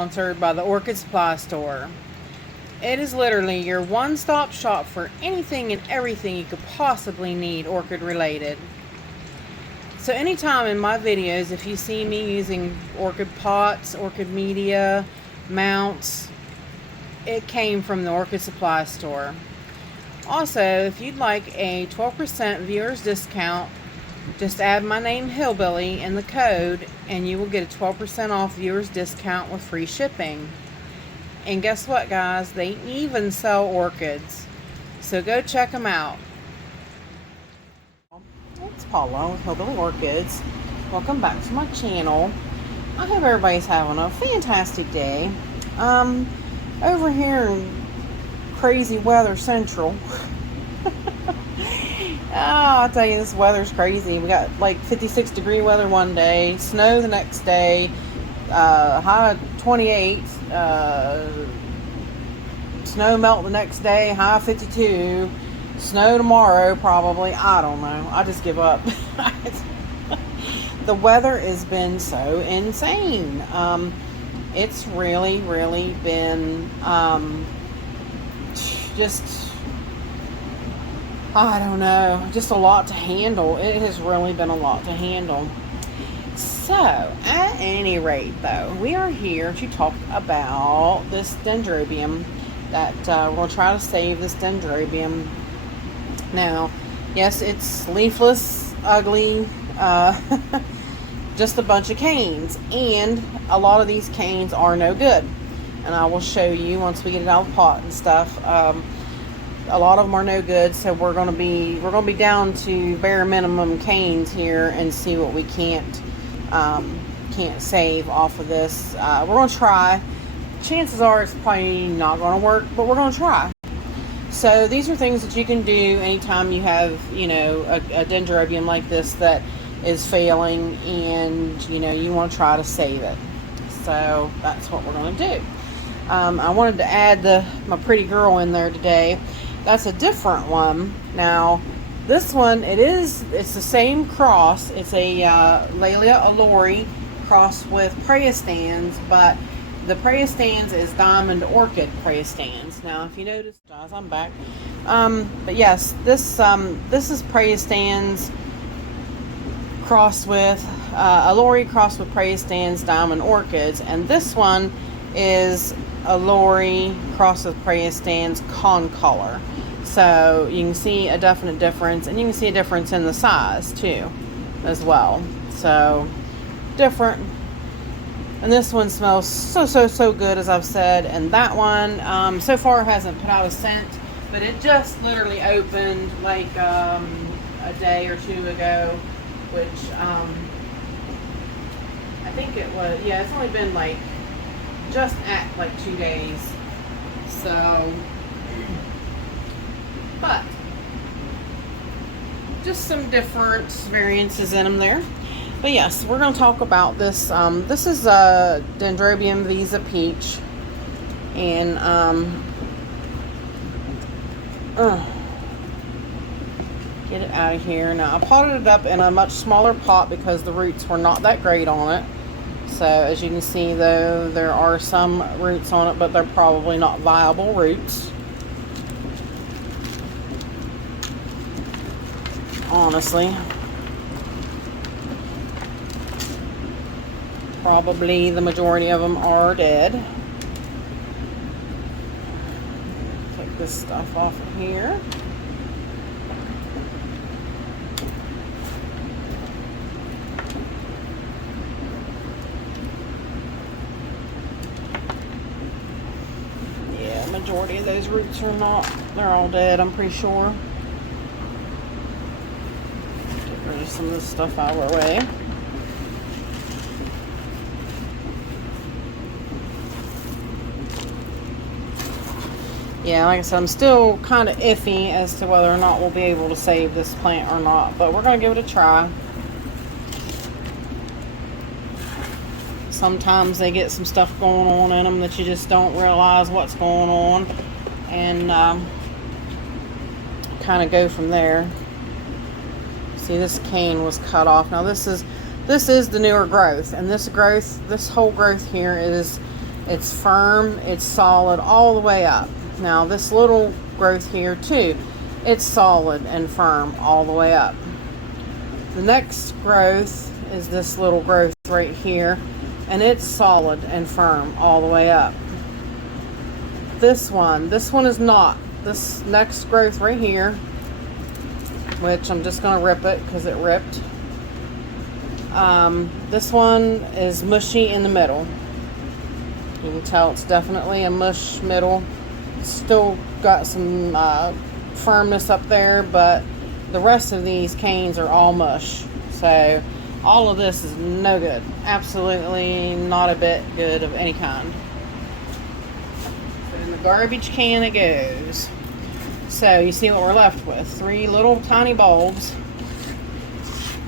sponsored by the Orchid Supply Store. It is literally your one-stop shop for anything and everything you could possibly need orchid related. So anytime in my videos, if you see me using orchid pots, orchid media, mounts, it came from the Orchid Supply Store. Also, if you'd like a 12% viewers discount, just add my name Hillbilly in the code and you will get a 12% off viewers discount with free shipping. And guess what, guys? They even sell orchids. So go check them out. It's Paula with Hillbilly Orchids. Welcome back to my channel. I hope everybody's having a fantastic day. Over here in crazy weather central. I tell you, this weather's crazy. We got like 56-degree weather one day, snow the next day, high 28, snow melt the next day, high 52, snow tomorrow probably. I don't know. I just give up. The weather has been so insane. It's really been just, I don't know, just a lot to handle. It has really been a lot to handle. So, at any rate, though, we are here to talk about this Dendrobium that we're going to try to save this Dendrobium. Now, yes, it's leafless, ugly, just a bunch of canes, and a lot of these canes are no good. And I will show you once we get it out of the pot and stuff. A lot of them are no good, so we're gonna be down to bare minimum canes here and see what we can't save off of this. We're gonna try. Chances are it's probably not gonna work, but we're gonna try. So these are things that you can do anytime you have, you know, a Dendrobium like this that is failing, and you know you want to try to save it. So that's what we're going to do. I wanted to add my pretty girl in there today. That's a different one. Now this one, it's the same cross. It's a Laelia alori crossed with Prayastans, but the Prayastans is Diamond Orchid Prayastans. Now if you notice, guys, I'm back. But yes, this is Prayastans crossed with alori crossed with Prayastans Diamond Orchids, and this one is alori crossed with Prayastans Concolor. So you can see a definite difference, and you can see a difference in the size too as well. So different. And this one smells so good, as I've said, and that one so far hasn't put out a scent, but it just literally opened like a day or two ago, which I think it was, yeah, it's only been like just at like 2 days. So, but just some different variances in them there. But yes, we're going to talk about this. This is a Dendrobium Visa Peach, and get it out of here. Now I potted it up in a much smaller pot because the roots were not that great on it. So as you can see, though, there are some roots on it, but they're probably not viable roots, honestly. Probably the majority of them are dead. Take this stuff off of here. Yeah, majority of those roots are not, they're all dead, I'm pretty sure. Get rid of some of this stuff out of our way. Yeah, like I said, I'm still kind of iffy as to whether or not we'll be able to save this plant or not, but we're going to give it a try. Sometimes they get some stuff going on in them that you just don't realize what's going on, and kind of go from there. See, this cane was cut off. Now this is the newer growth, and this whole growth here is It's firm, it's solid all the way up. Now this little growth here too, it's solid and firm all the way up. The next growth is this little growth right here, and it's solid and firm all the way up. This one is not. This next growth right here, which I'm just going to rip it because it ripped. This one is mushy in the middle. You can tell it's definitely a mush middle. Still got some firmness up there, but the rest of these canes are all mush. So all of this is no good. Absolutely not a bit good of any kind. So in the garbage can it goes. So you see what we're left with. 3 little tiny bulbs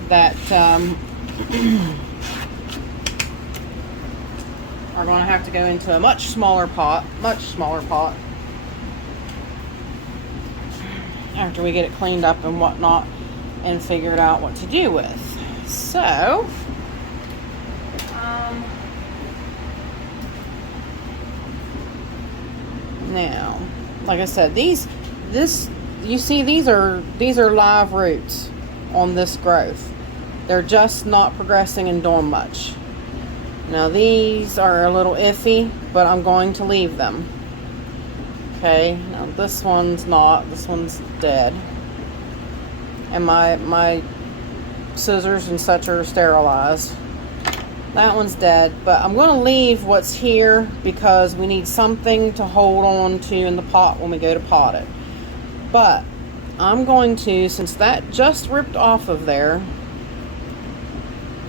that are going to have to go into a much smaller pot. After we get it cleaned up and whatnot and figured out what to do with. So now, like I said, you see these are live roots on this growth. They're just not progressing and doing much. Now these are a little iffy, but I'm going to leave them. Okay, now this one's not. This one's dead. And my scissors and such are sterilized. That one's dead, but I'm going to leave what's here because we need something to hold on to in the pot when we go to pot it. But I'm going to, since that just ripped off of there,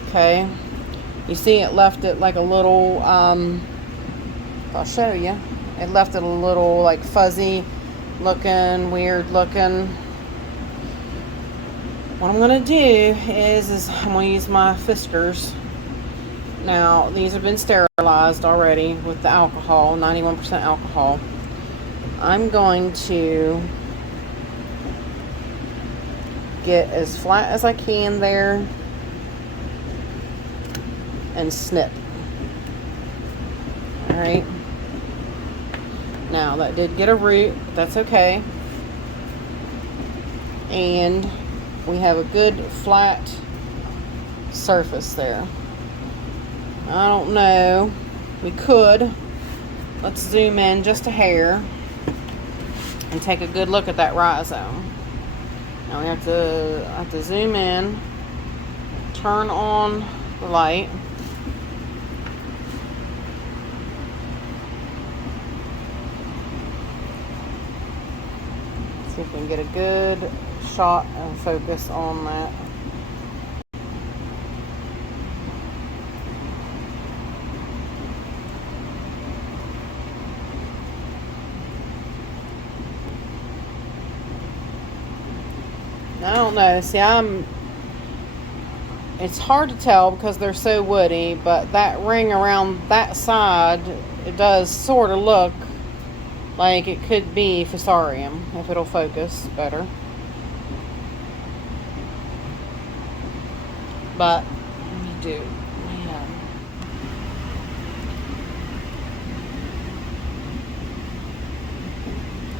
okay, you see it left it like a little, I'll show you. It left it a little like fuzzy looking, weird looking. What I'm going to do is I'm going to use my Fiskars. Now, these have been sterilized already with the alcohol, 91% alcohol. I'm going to get as flat as I can there and snip. Alright. Now, that did get a root, but that's okay. And we have a good flat surface there. I don't know. We could. Let's zoom in just a hair and take a good look at that rhizome. Now we have to zoom in, turn on the light. See if we can get a good shot and focus on that. I don't know. See, it's hard to tell because they're so woody, but that ring around that side, it does sort of look like it could be Fusarium, if it'll focus better. But, let me do,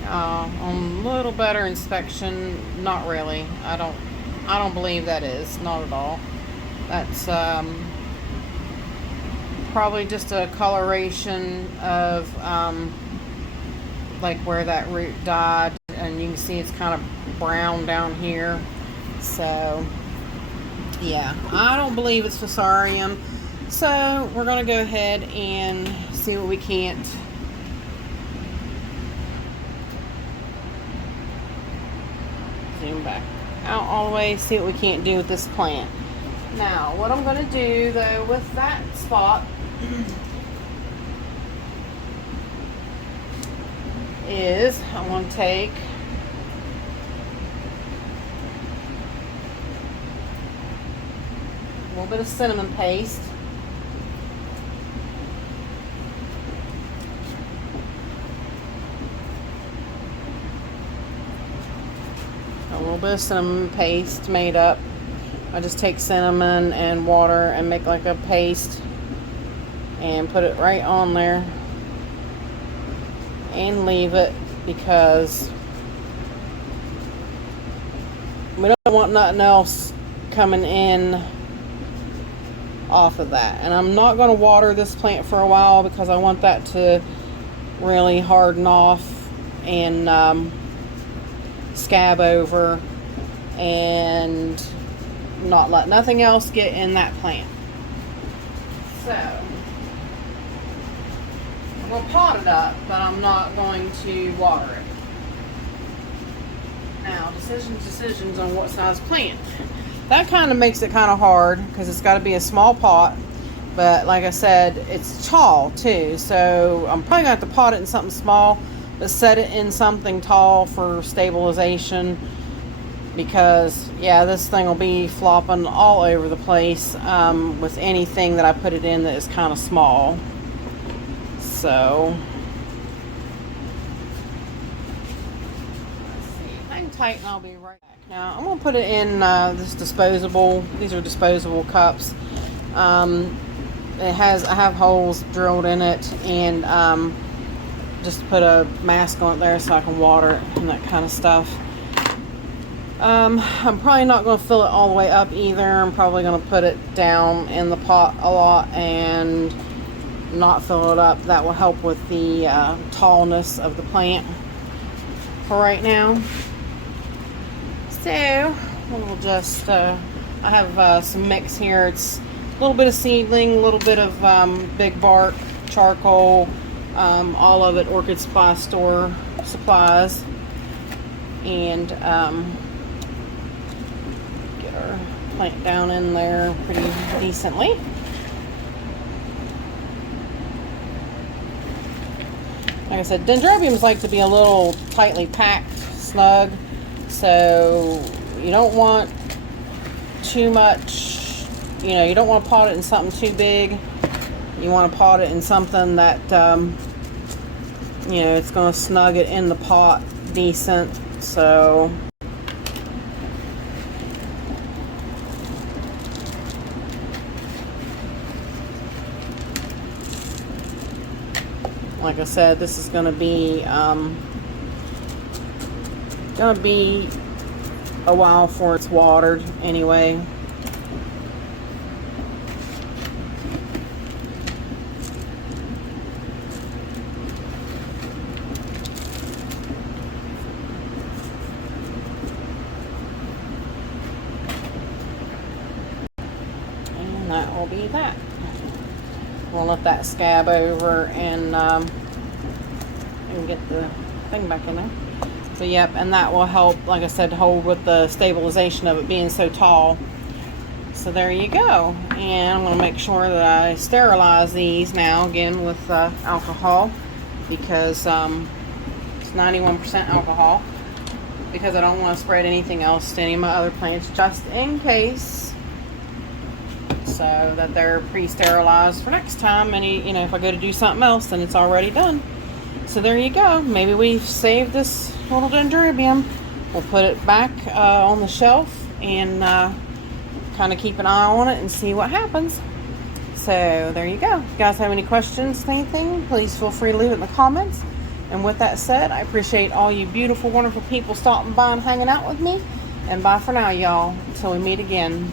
on a little better inspection, not really. I don't believe that is, not at all. That's probably just a coloration of like where that root died, and you can see it's kind of brown down here. So yeah, I don't believe it's Fusarium. So we're gonna go ahead and see what we can't. Zoom back out all the way, see what we can't do with this plant. Now, what I'm going to do though with that spot is I'm going to take a little bit of cinnamon paste. A little bit of cinnamon paste made up. I just take cinnamon and water and make like a paste and put it right on there. and leave it, because we don't want nothing else coming in off of that. And I'm not going to water this plant for a while because I want that to really harden off and scab over, and not let nothing else get in that plant. So I'm going to pot it up, but I'm not going to water it. Now, decisions on what size plant. That kind of makes it kind of hard because it's got to be a small pot. But like I said, it's tall too. So I'm probably going to have to pot it in something small, but set it in something tall for stabilization. Because, yeah, this thing will be flopping all over the place with anything that I put it in that is kind of small. So, let's see. Hang tight and I'll be right back. Now, I'm going to put it in this disposable. These are disposable cups. I have holes drilled in it, and just put a mask on it there so I can water it and that kind of stuff. I'm probably not going to fill it all the way up either. I'm probably going to put it down in the pot a lot and not fill it up. That will help with the tallness of the plant for right now. So we'll just, I have some mix here. It's a little bit of seedling, a little bit of big bark, charcoal, all of it Orchid Supply Store supplies, and get our plant down in there pretty decently. Like I said, dendrobiums like to be a little tightly packed, snug, so you don't want too much, you don't want to pot it in something too big. You want to pot it in something that, it's going to snug it in the pot decent. So, like I said, this is going to be a while before it's watered anyway. And that will be that. We'll let that scab over and get the thing back in there. So yep, and that will help, like I said, hold with the stabilization of it being so tall. So there you go. And I'm going to make sure that I sterilize these now again with alcohol, because it's 91% alcohol, because I don't want to spread anything else to any of my other plants, just in case, so that they're pre-sterilized for next time. And if I go to do something else, then it's already done. So there you go. Maybe we've saved this little dendrobium. We'll put it back on the shelf and kind of keep an eye on it and see what happens. So there you go. If you guys have any questions, anything, please feel free to leave it in the comments. And with that said, I appreciate all you beautiful, wonderful people stopping by and hanging out with me. And bye for now, y'all. Until we meet again.